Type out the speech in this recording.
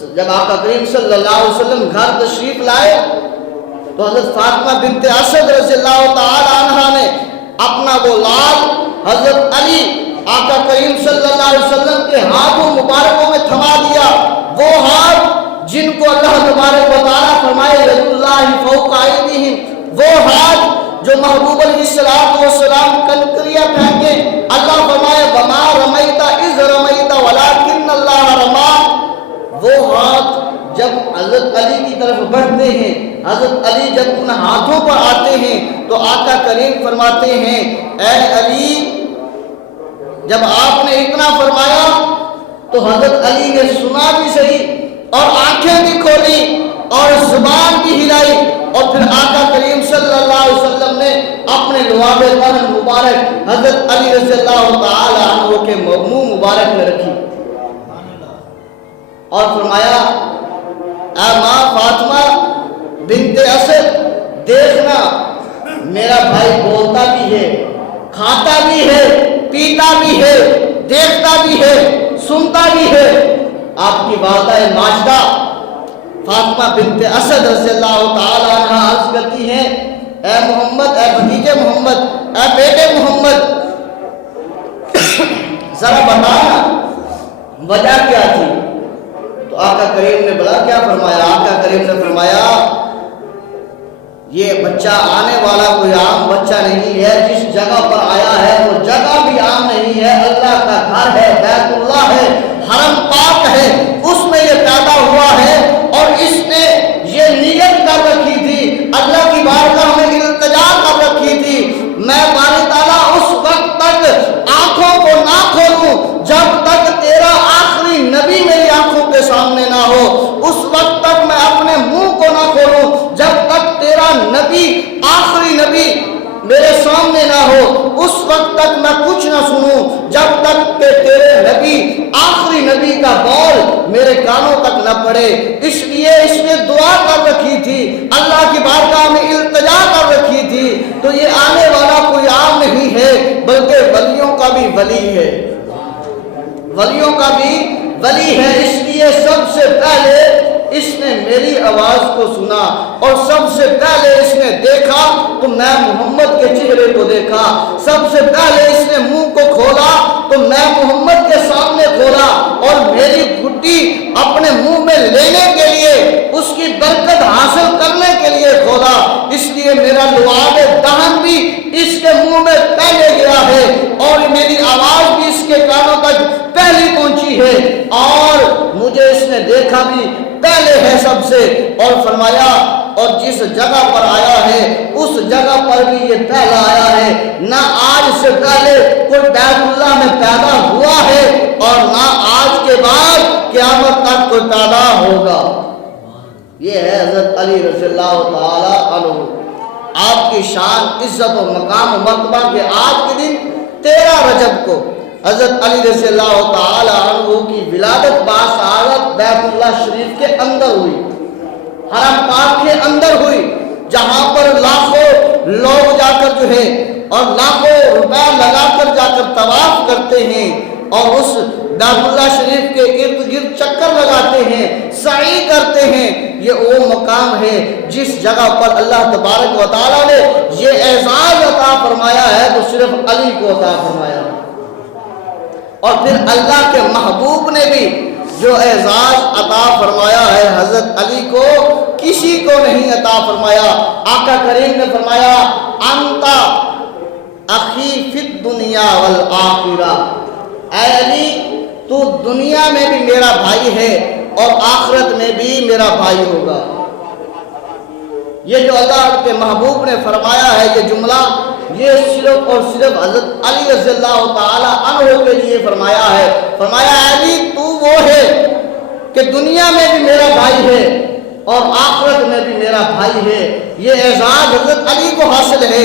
جب آقا کریم صلی اللہ علیہ وسلم گھر تشریف لائے تو حضرت فاطمہ بنت اسد رضی اللہ تعالی عنہ نے اپنا وہ لال حضرت علی آقا کریم صلی اللہ علیہ وسلم کے ہاتھوں مبارکوں میں تھما دیا، وہ ہاتھ جن کو اللہ تبارک و تعالیٰ فرمائے ید اللہ فوق ایدیہم، وہ ہاتھ جو محبوب علیہ السلام کنکریاں پھینکے، اللہ فرمائے وما رمیت اذ رمیت ولکن اللہ رما۔ وہ ہاتھ جب حضرت علی کی طرف بڑھتے ہیں، حضرت علی جب ان ہاتھوں پر آتے ہیں تو آقا کریم فرماتے ہیں اے علی، جب آپ نے اتنا فرمایا تو حضرت علی نے سنا بھی صحیح اور آنکھیں بھی کھولی اور زبان بھی ہلائی، اور پھر آقا کریم صلی اللہ علیہ وسلم نے اپنے لعاب طہر مبارک حضرت علی رضی اللہ تعالی عنہ کے منہ مبارک میں رکھی اور فرمایا اے ماں فاطمہ بنت اسد، دیکھنا میرا بھائی بولتا بھی ہے، کھاتا بھی ہے، پیتا بھی ہے، دیکھتا بھی ہے، سنتا بھی ہے۔ آپ کی والدہ ماجدہ فاطمہ بنت اسد رضی اللہ تعالی عنہ عرض کرتی ہیں اے محمد، اے بھتیجے محمد، اے بیٹے محمد، ذرا بتانا وجہ کیا تھی؟ تو آقا کریم نے بلا کیا فرمایا؟ آقا کریم نے فرمایا یہ بچہ آنے والا کوئی عام بچہ نہیں ہے، جس جگہ پر آیا ہے وہ جگہ بھی عام نہیں ہے، اللہ کا گھر ہے، بیت اللہ ہے، حرم پاک ہے، اس میں یہ پیدا ہوا ہے اور اس نے یہ نیت کر رکھی تھی، اللہ کی بارگاہ میں التجا کر رکھی تھی میں باری تعالیٰ اس وقت تک آنکھوں کو نہ کھولوں جب تک تیرا آخری نبی میری آنکھوں کے سامنے نہ ہو، اس وقت تک میں اپنے منہ کو نہ کھولوں جب تک تیرا نبی آخری نبی میرے سامنے نہ ہو، اس وقت تک میں کچھ نہ سنوں جب تک کہ تیرے نبی آخری نبی کا بول میرے کانوں تک نہ پڑے۔ اس لیے اس نے دعا کر رکھی تھی، اللہ کی بارگاہ میں التجا کر رکھی تھی، تو یہ آنے والا کوئی عام نہیں ہے بلکہ ولیوں کا بھی ولی ہے، ولیوں کا بھی ولی ہے۔ اس لیے سب سے پہلے اس نے میری آواز کو سنا اور سب سے پہلے اس نے دیکھا تو میں محمد کے چہرے کو دیکھا، سب سے پہلے اس نے منہ کو کھولا تو میں محمد کے سامنے کھولا اور میری گھٹی اپنے منہ میں لینے کے لیے، اس کی برکت حاصل کرنے کے لیے کھولا۔ اس لیے میرا لعاب دہن بھی اس کے منہ میں پہلے گیا ہے اور میری آواز بھی اس کے کانوں تک پہلی پہنچی ہے، اور مجھے اس نے دیکھا بھی پہلے ہے سب سے، اور فرمایا اور جس جگہ پر آیا ہے اس جگہ پر بھی یہ پہلا آیا ہے، نہ آج سے پہلے کوئی بیت اللہ میں پیدا ہوا ہے اور نہ آج کے بعد قیامت تک کوئی پیدا ہوگا۔ یہ ہے حضرت علی رضی اللہ تعالی عنہ، آپ کی شان، عزت و مقام و مرتبہ کہ آج کے دن 13 رجب کو حضرت علی رضی اللہ تعالی عنہ کی ولادت باسعادت بیت اللہ شریف کے اندر ہوئی، حرم پاک کے اندر ہوئی، جہاں پر لاکھوں لوگ جا کر جو ہے اور لاکھوں روپے لگا کر جا کر طواف کرتے ہیں اور اس بیت اللہ شریف کے ارد گرد چکر لگاتے ہیں، سعی کرتے ہیں۔ یہ وہ مقام ہے جس جگہ پر اللہ تبارک و تعالیٰ نے یہ اعزاز عطا فرمایا ہے تو صرف علی کو عطا فرمایا، اور پھر اللہ کے محبوب نے بھی جو اعزاز عطا فرمایا ہے حضرت علی کو کسی کو نہیں عطا فرمایا۔ آقا کریم نے فرمایا انتا اخی فی الدنیا والآخرہ، اے علی تو دنیا میں بھی میرا بھائی ہے اور آخرت میں بھی میرا بھائی ہوگا۔ یہ جو اللہ کے محبوب نے فرمایا ہے یہ جملہ، یہ صرف اور صرف حضرت علی رضی اللہ تعالی عنہ کے لیے فرمایا ہے۔ فرمایا علی تو وہ ہے کہ دنیا میں بھی میرا بھائی ہے اور آخرت میں بھی میرا بھائی ہے۔ یہ اعزاز حضرت علی کو حاصل ہے۔